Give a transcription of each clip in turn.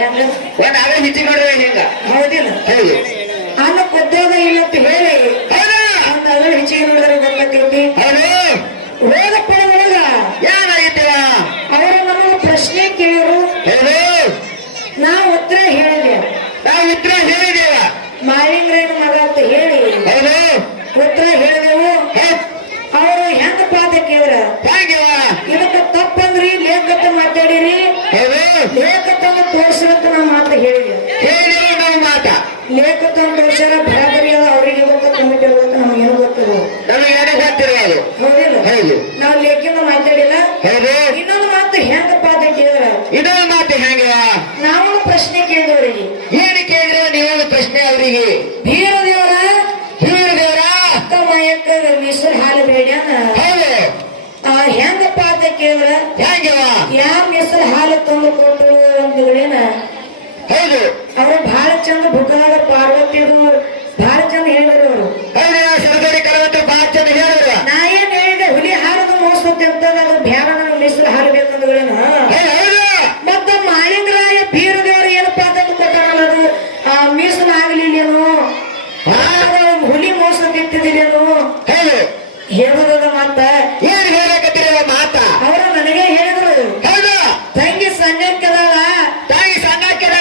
ಒಂದ್ ಆಗಲೇ ನಿಜ ಮಾಡುವ ಹಿಂಗ? ಹೌದಿಲ್ಲ. ಹೇಗೆ? ಅನ್ನ ಉದ್ಯೋಗ ಇಲ್ಲ ಅಂತ ಹೇಳಿ. ಒಂದ್ ಆಗಲೇ ಹೆಚ್ಚಿಗೆ ನೋಡಿದ್ರೆ ಗೊತ್ತೈತಿ ಹೋದ. ಪಡೆದೊಳಗ ಏನಾಗೈತಿವ ಅವರು ನಮಗೆ ಪ್ರಶ್ನೆ ಕೇಳಿದ್ರು. ನಾ ಉತ್ತರ ಹೇಳಿದೆ. ನಾ ಉತ್ತರ ಹೇಳಿದೇವ. ಮಾಲಿಂಗ್ರೇನ ಮಗ ಅಂತ ಹೇಳಿ. ಉತ್ತರ ಹೇಳಿದೆವು. ಅವರು ಹೆಂಗ ಪಾದ ಕೇಳಿದ್ರ? ಇದಕ್ಕೆ ತಪ್ಪಂದ್ರಿ ಲೇಖಕ ಮಾತಾಡಿರಿ. ಲೇಖಕ ಅವರಿಗೆ ಗೊತ್ತ ಕಮಿಟಿ ಗೊತ್ತ ನಮಗೇನು ಗೊತ್ತದ ನಮಗೆ ಏನು ಗೊತ್ತಿರೋದು ಹೌದಿಲ್ಲ. ಹೌದು ನಾವು ಲೇಖನ ಮಾತಾಡಿಲ್ಲ. ಹೌದು ಇನ್ನೊಂದು ಮಾತು ಹೆಂಗ ಅಂತ ಕೇಳಿದ್ರ? ಇನ್ನೊಂದು ಮಾತು ಹೆಂಗ ನಾವು ಪ್ರಶ್ನೆ ಕೇಳಿದವರಿಗೆ ಏನು ಕೇಳಿದ್ರೆ? ನೀವೊಂದು ಪ್ರಶ್ನೆ ಅವರಿಗೆ. ಬೀರ ದೇವರ ದೇವರ ಅಕ್ಕ ಮಾಯಕ್ಕ ಮೀಸಲ್ ಹಾಲು ಬೇಡ್ಯಾನ ಹೌದು. ಆ ಹೆಂಗಪ್ಪ ಅಂತ ಕೇಳಿದ್ರ? ಹೆಂಗವ ಯಾವ ಮೀಸಲ್ ಹಾಲು ತಂದು ಕೊಟ್ಟರು ಅಂದ್ಗಳೇನ ಹೌದು. ಅವ್ರ ಬಹಳ ಚಂದ ಬುಕ್ಕದಾಗ ಪಾರ್ವತಿದು ಬಹಳ ಚಂದ ಹೇಳಿದ್ರು ಅವರು ಹೌದು ಸರ್ಕಾರಿ ಕರವತ್ತು ಬಹಳ ಚಂದ ಹೇಳಿದ್ರು ನಾ ಏನ್ ಹೇಳಿದೆ ಹುಲಿ ಹಾರದ ಮೋಸತ್ತೆ ಅಂತ ಅದು ಬ್ಯಾಡ ನನಗೆ ಮೀಸಲ್ ಹಾಲು ಬೇಕಂದ್ಗಳೇನ ಹೌದು ಹೌದು ಮತ್ತ ಮಾಳಿಂಗರಾಯ ಬೀರ ದೇವರು ಏನಪ್ಪ ತಂದು ಕೊಟ್ಟಾರಲ್ಲ ಅದು ಆ ಮೀಸಲ್ ಆಗ್ಲಿಲ್ಲೇನು ಆ, ಹುಲಿ ಮೋಸ ತಿಂತಿದಿಲ್ಲೇನು ಹೌದು ಮಾತ? ಏನ್ ಹೇಳಕತ್ತಿರ ಮಾತ? ಅವರು ನನಗೆ ಹೇಳಿದ್ರು. ಹೌದು. ತಂಗಿ ಸಂಜೆಕ್ಕದಾಳ ತಾಯಿ ಸಣ್ಣಕ್ಕಿರ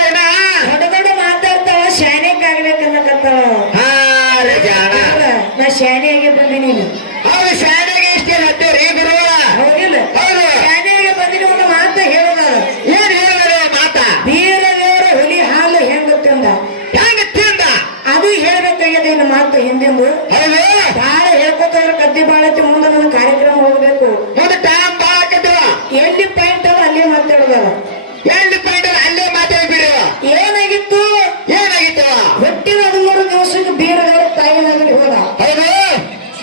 ದೊಡ್ಡ ದೊಡ್ಡ ಮಾತಾಡ್ತಾವ ಶಾನೆಕ್ ಆಗ್ಬೇಕನ್ನಕತ್ತಾವ ನಾ ಶಾನೆಯಾಗೆ ಬಂದಿನಿ. ಹೌದು ಶಾಲೆಗೆ ಇಷ್ಟೇ ರೀ ಗುರು ಹೌದಿಲ್ಲ. ಹೌದು. ಶಾನೆಯಾಗೆ ಬಂದಿನಿ ಒಂದು ಮಾತು ಹೇಳುವ ಏನ್ ಹೇಳಿದ್ರು ಮಾತ? ಬೀರ ದೇವರ ಹುಲಿ ಹಾಲು ಹೆಂಗ ತಿಂದ? ಹೆಂಗ ತಿಂದ? ಅದು ಹೇಳ್ಬೇಕಾಗಿದೆ ಮಾತು ಹಿಂದಿಂದು. ಹೌದು. ನನ್ನ ಕಾರ್ಯಕ್ರಮ ಹೋಗ್ಬೇಕು. ಮುಂದೆ ಟೈಮ್ ಎಲ್ಲಿ ಪಾಯಿಂಟ್ ಅದ ಅಲ್ಲೇ ಮಾತಾಡ್ದವ ಎಲ್ಲಿ ಪಾಯಿಂಟ್ ಅಲ್ಲೇ ಮಾತಾಡಿ ಬಿಡು ಏನಾಗಿತ್ತು? ಏನಾಗಿತ್ತವ ಹುಟ್ಟಿನ ಹದಿಮೂರು ದಿವಸಕ್ಕೆ ಬೀರ ತಾಯಿ ತಾಯಿನಾಗಲಿ ಹೋದ. ಹೌದು.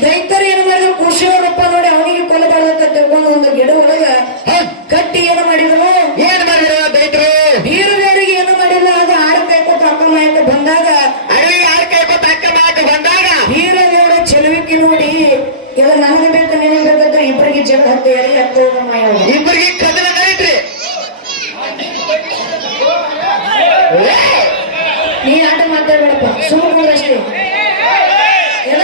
ರೈತರು ಏನು ಮಾಡಿದ್ರು? ಕೃಷಿ ರೂಪ ನೋಡಿ ಅವನಿಗೆ ಕೊಲ್ಲಬಾರ್ದಂತ ತಿಳ್ಕೊಂಡು ಒಂದು ಗಿಡ ಒಳಗ. ಕಟ್ಟಿ ಏನು ಮಾಡಿದ್ರು? ಏನ್ ಮಾಡಿದ್ರು ರೈತರು? ಬೀರದೇವರಿಗೆ ಏನು ಮಾಡಿಲ್ಲ? ಅದು ಕೈ ಕೊಟ್ಟು ಅಕ್ಕ ಮಾಯಕ ಬಂದಾಗ. ಅಡವಿ ಯಾರ್ ಕೈ ಕೊಟ್ಟು ಅಕ್ಕ ಮಾಕ ಬಂದಾಗ. ಬೀರದೇವರ ಚೆಲುವಿಕೆ ನೋಡಿ ಇದು ನನಗೆ ಬೇಕು ನಿನಗೆ ಬೇಕಂತ ಇಬ್ಬರಿಗೆ ಜಗಳ ಹತ್ತು ಯಾರಿಗೆ ಹತ್ತು ಇಬ್ಬರಿಗೆ ಕದನ ನಡೀತ್ರಿ ನೀ ಆಟ ಮಾತಾಡ್ಬೇಡಪ್ಪ ಸುಮ್ಮನೆ ಅಷ್ಟೇ. ಎಲ್ಲ?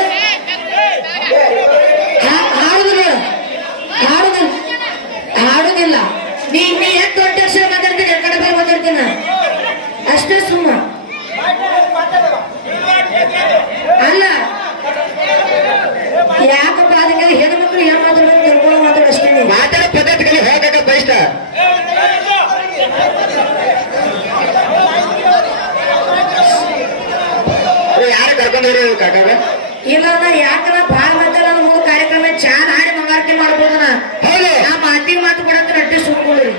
ಹಾಡುದಿಲ್ಲ ಹಾಡುದಿಲ್ಲ ಹಾಡುದಿಲ್ಲ. ನೀ ನೀ ಎಷ್ಟು ದೊಡ್ಡ ಅಕ್ಷರ ಮಾತಾಡ್ತೀನಿ ಕಡೆ ಬಾರಿ ಮಾತಾಡ್ತೀನ ಅಷ್ಟೇ ಸುಮ್ಮ. ಯಾರು ಕರ್ಕೊಂಡ್ರಿ ಕಾಕಾಗ ಇಲ್ಲ ನಾ ಯಾಕನ ಭಾಳ ಮಾತಾಡ ಮುಂದೆ ಕಾರ್ಯಕ್ರಮ ಚಾನ್ ಹಾಡಿ ಮಂಗಾರತಿ ಮಾಡ್ಬೋದು ನಾ ಹೌದು ನಾ ಮಾತಿಗೆ ಮಾತು ಕೊಡತ್ರ ಅಟ್ಟೆ ಸುಮ್ಕೊಂಡ್ರಿ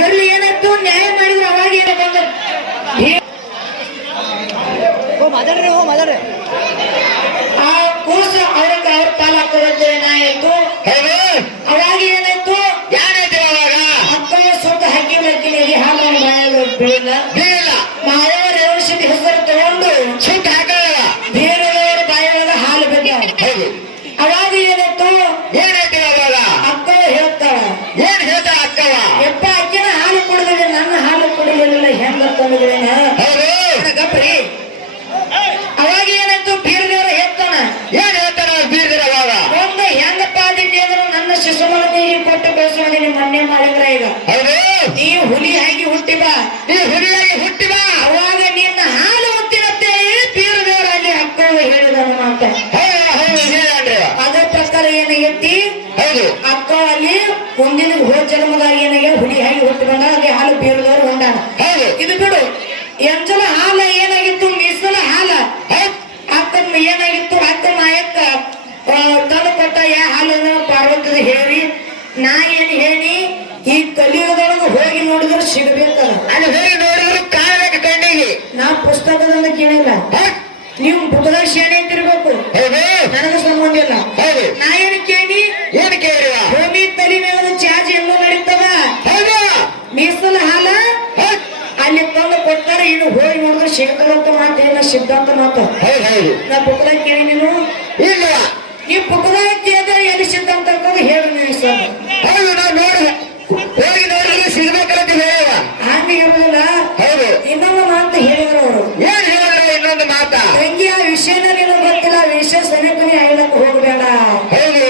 ಎಲ್ಲಿ ಏನಾಯ್ತು ನ್ಯಾಯ ಮಾಡಿದ್ರು ಅವಾಗ ಏನ ಬಂದ ಮಾತಾಡ್ರಿ ಹೋ ಮಾತಾಡ್ರಿ ಆ ಕೂಸ ಅವ್ರಿಗೆ ಅವ್ರ ಪಾಲಾಕೋದಂತ ಏನಾಯ್ತು ಹೌದು ಅವಾಗ ಏನಾಯ್ತು ಯಾರೈತಿ ಅವಾಗ ಅಕ್ಕನ ಸುತ್ತ ಹಕ್ಕಿ ಬೆಳಕಿನಲ್ಲಿ ಹಾಲನ್ನು ಬಾಯಲ್ಲಿ ಬೀಳ ಬೀಳಿಲ್ಲ ಮಾಯವ ರೇವಣಸಿದ್ದ ಹೆಸರು ತಗೊಂಡು ಸುತ್ತ ಹಾಕಲ್ಲ ಬೇರೆಯವರ ಬಾಯಿಯೊಳಗ ಹಾಲು ಬಿದ್ದಾವ ಹೌದು ಅವಾಗ ಏನಾಯ್ತು ಏನೈತಿ ಅವಾಗ ಅಕ್ಕವ ಹೇಳ್ತಾಳ ಏನ್ ಹೇಳ್ತಾ ಅಕ್ಕವ ಯಪ್ಪ ಅಕ್ಕಿನ ಹಾಲು ಕುಡಿದ್ರೆ ನನ್ನ ಹಾಲು ಗಪ್ರಿ. ಅವಾಗ ಏನಾಯ್ತು ಬೀರದೇವರ ಹೇಳ್ತಾನ ಏನ್ ಹೇಳ್ತಾರ ಬೀರ್ದಿರ ಅವಾಗ? ಒಂದು ಹೆಂಗಪ್ಪ ಅಂದ್ರೆ ನನ್ನ ಶಿಶುಮನ ನೀರು ಕೊಟ್ಟು ಕಳಿಸುವ ನಿಮ್ಮ ಮೊನ್ನೆ ಮಾಡಿದ್ರ ಈಗ. ನೀ ಹುಲಿ ಆಗಿ ಹುಟ್ಟಿ ಬಾ. ನೀ ಹುಲಿಯಾಗಿ ಹುಟ್ಟಿ ಬಾ. ಅವಾಗ ನಿನ್ನ ಹಾಲು ಮುತ್ತಿನತ್ತೆ ಬೀರದೇವರ ಅಲ್ಲಿ ಹಕ್ಕು ಹೇಳಿದನು ಮಾತ. ಹೇಳನ್ರಿ ಪ್ರಕಾರ ಏನಾಗೈತಿ ಹೌದು. ಅಕ್ಕ ಅಲ್ಲಿ ಹೋದ ಜನ್ಮದಾಗ ಏನಾಗ ಹುಲಿ ಹಾಗೆ ಹುಟ್ಟಿ ಬಂದಾಗ ಅದೇ ಹಾಲು ಬೀರದವ್ರು ಹೊಂದಾನ ಹೌದು ಇದು ಬಿಡು ಎಂಜಲ ಹಾಲ ಏನಾಗಿತ್ತು? ಮೀಸಲ ಹಾಲ. ಆತನ ಅಕ್ಕನ ಏನಾಗಿತ್ತು ಅಕ್ಕ ನಾಯಕ್ಕ ತಂದು ಕೊಟ್ಟ ಯಾ ಹಾಲನ್ನ ಪಾರ್ವತದ ಹೇಳಿ ನಾ ಏನ್ ಹೇಳಿ ಈ ಕಲಿಯುಗದೊಳಗೆ ಹೋಗಿ ನೋಡಿದ್ರೆ ಸಿಗಬೇಕ. ಅಲ್ಲಿ ಹೋಗಿ ನೋಡಿದ್ರು ಕಾಣಬೇಕು ಕಣ್ಣಿಗೆ. ನಾ ಪುಸ್ತಕದಿಂದ ಕೇಳಿಲ್ಲ. ನೀವು ಬುಕ್ಕದಾಗ ಶಾಣೆ ಅಂತಿರ್ಬೇಕು ನನಗೆ ಸಂಬಂಧ ಇಲ್ಲ. ನಾ ಏನ್ ಕೇಳಿ ಏನ್ ಕೇಳಿವ ಭೂಮಿ ತಲೆ ಮೇಲೆ ಚಾರ್ಜ್ ಎಲ್ಲೋ ನಡೀತದ ಹೌದು ಮೀಸಲ ಹಾಲ ಹೌದ್. ಅಲ್ಲಿ ತಂದು ಕೊಡ್ತಾರೆ ಇನ್ನು ಹೋಗಿ ನೋಡಿದ್ರೆ ಶೇಖರತ್ತ ಮಾತ ಏನ ಸಿದ್ಧಾಂತ ಮಾತ? ನಾ ಪುಕ್ಕದ ಕೇಳಿ ನೀನು? ಇಲ್ಲ. ಈ ಪುಕ್ಕದಾಗ ಕೇಳಿದ್ರೆ ಎಲ್ಲಿ ಸಿದ್ಧಾಂತ ಹೇಳಿ ನೀವು ಸರ್. ಹೌದು ನಾವು ನೋಡಿ ಹೋಗಿ ನೋಡಿದ್ರೆ ಸಿಗ್ಬೇಕಂತ ಹೇಳುವ. ಹಂಗೆ ಹೇಳಲ್ಲ. ಹೌದು. ಇನ್ನೊಂದು ಮಾತು ಹೇಳಿದ್ರು ಅವರು. ಏನ್ ಹೇಳಿದ್ರೆ ಇನ್ನೊಂದು ಮಾತ? ತಂಗಿ ಆ ವಿಷಯನ ನಿನಗೆ ಗೊತ್ತಿಲ್ಲ ಆ ವಿಷಯ ಸಮೀಪನೆ ಹೇಳಕ್ ಹೋಗಬೇಡ. ಹೌದು.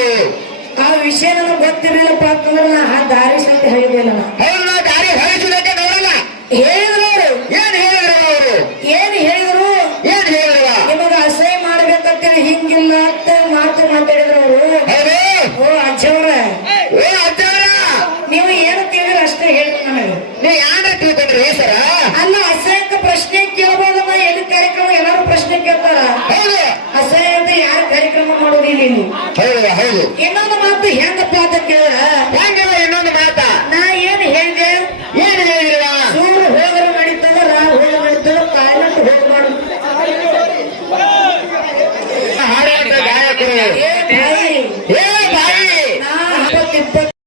ಆ ವಿಷಯ ನನಗೆ ಗೊತ್ತಿರಲಿಲ್ಲಪ್ಪ ಅಂತಂದ್ರೆ ನಾ ಆ ದಾರಿ ಸಹಿತ ಹೇಳಿದಿಲ್ಲ ನಾ. ಹೌದು ನಾವು ದಾರಿ ಹೊಳಿಸುವುದಕ್ಕೆ ನೋಡಲ್ಲ. ಹೇಳಿದ್ರು ಅವರು ಏನ್ ಹೇಳಿದ್ರು ಅವರು ಏನ್ ಹೇಳಿದ್ರು ಏನ್ ಹೇಳಿದ್ರು ನಿಮಗ ಅಸಹ್ಯ ಮಾಡ್ಬೇಕಂತೇಳಿ ಹಿಂಗಿಲ್ಲ ಅಂತ ಮಾತು ಮಾತಾಡಿದ್ರು ಅವರು ಹೌದು ಓ ಅಜ್ಜವ್ರ ಓ ಅಜ್ಜವರ ನೀವು ಏನು ಕೇಳಿದ್ರೆ ಅಷ್ಟೇ ಹೇಳ್ರಿ ನನಗೆ ನೀ ಯಾರ ತಿಳ್ಕೊಂಡ್ರಿ ಸರ ಅಲ್ಲ ಅಸಹ್ಯಕ ಪ್ರಶ್ನೆ ಕೇಳ್ಬೋದಮ್ಮ ಎಲ್ಲಿ ಕಾರ್ಯಕ್ರಮ ಎಲ್ಲಾರು ಪ್ರಶ್ನೆ ಕೇಳ್ತಾರ ಹೌದು ಅಸಹ್ಯ ಅಂತ ಯಾರು ಕಾರ್ಯಕ್ರಮ ಮಾಡೋದಿಲ್ಲ ಇಲ್ಲಿ ಹೌದು